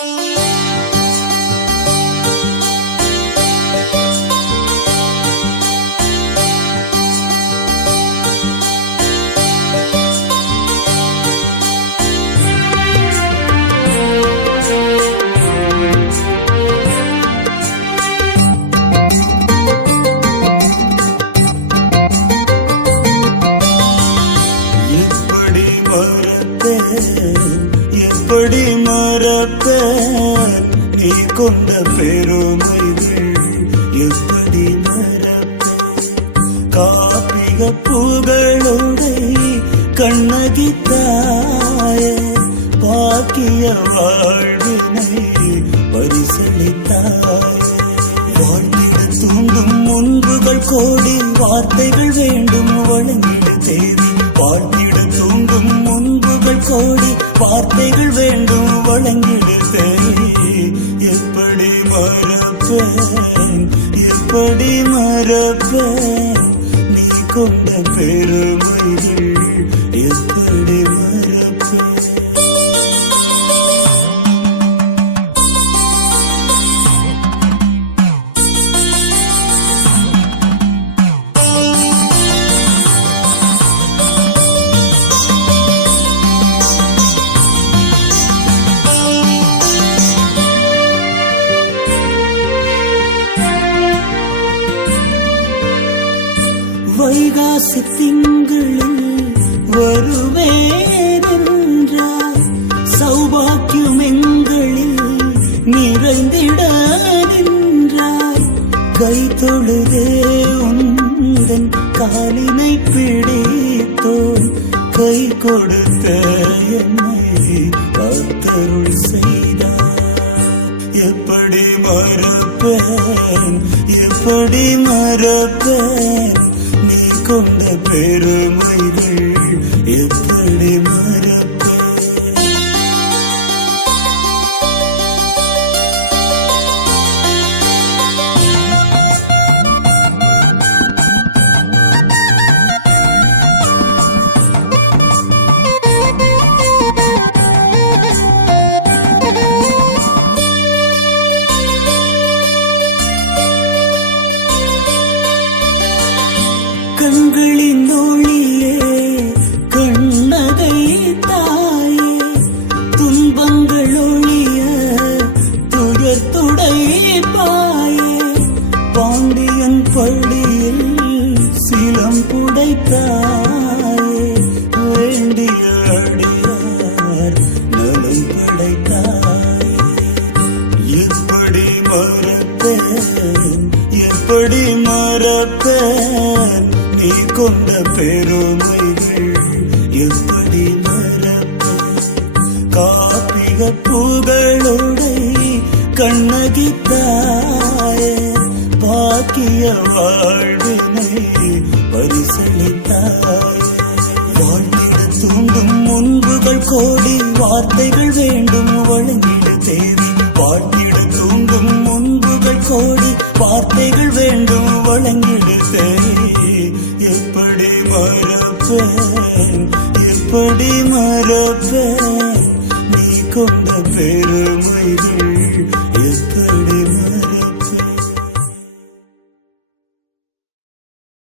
எப்படி மறப்பேன் நீ கொண்ட பெருமைகள், எப்படி மறப்பேன் காப்பிக புகழுடை கண்ணகித்தாயே, பாக்கிய வாழ்வினை பரிசளித்தாயே. வாழ்ந்திட தூண்டும் முன்புகள் கோடி, வார்த்தைகள் வேண்டும் வழங்கிடு தேவி. வாழ்ந்திட தூண்டும் முன்புகள் கோடி, வார்த்தைகள் வேண்டும் வழங்கிடு தேவி. எப்படி மறப்பேன், எப்படி மறப்பேன் நீ கொண்ட பெருமைகள், எப்படி மறப்பேன். வைகாசி திங்களில் வருவேனென்றாய், சௌபாக்கியம் எங்களில் நிறைந்திட நின்றாய். கை தொழுதே உந்தன் காலினை பிடித்தோம், கை கொடுத்த என்னை காத்தருள் செய்தார். எப்படி மறப்பேன், எப்படி மறப்பேன் நீ கொண்ட பெருமைகள், எப்படி மறப்பேன். கண்களின் ஒளியே கண்ணகை தாயே, துன்பங்கள் ஒளிய துயர் துடைப்பாயே. பாண்டியன் பள்ளியில் சிலம் புடைத்தாயே, வேண்டிய அடியார் நலம் படைத்தாயே. எப்படி மறப்பேன், எப்படி மறப்பேன் நீ கொண்ட பெருமைகள், எப்படி மறப்பேன் காப்பிக புகழுடை கண்ணகித்தாயே, பாக்கிய வாழ்வினை பரிசளித்தாயே. வாழ்ந்திட தூண்டும் முன்புகள் கோடி, வார்த்தைகள் வேண்டும் வழங்கிடு தேவி. வாழ்ந்திட தூண்டும் முன்புகள் கோடி, வார்த்தைகள் வேண்டும் வழங்கிடு தேவி. எப்படி மறப்பேன், எப்படி மறப்பேன் நீ கொண்ட பெருமைகள்,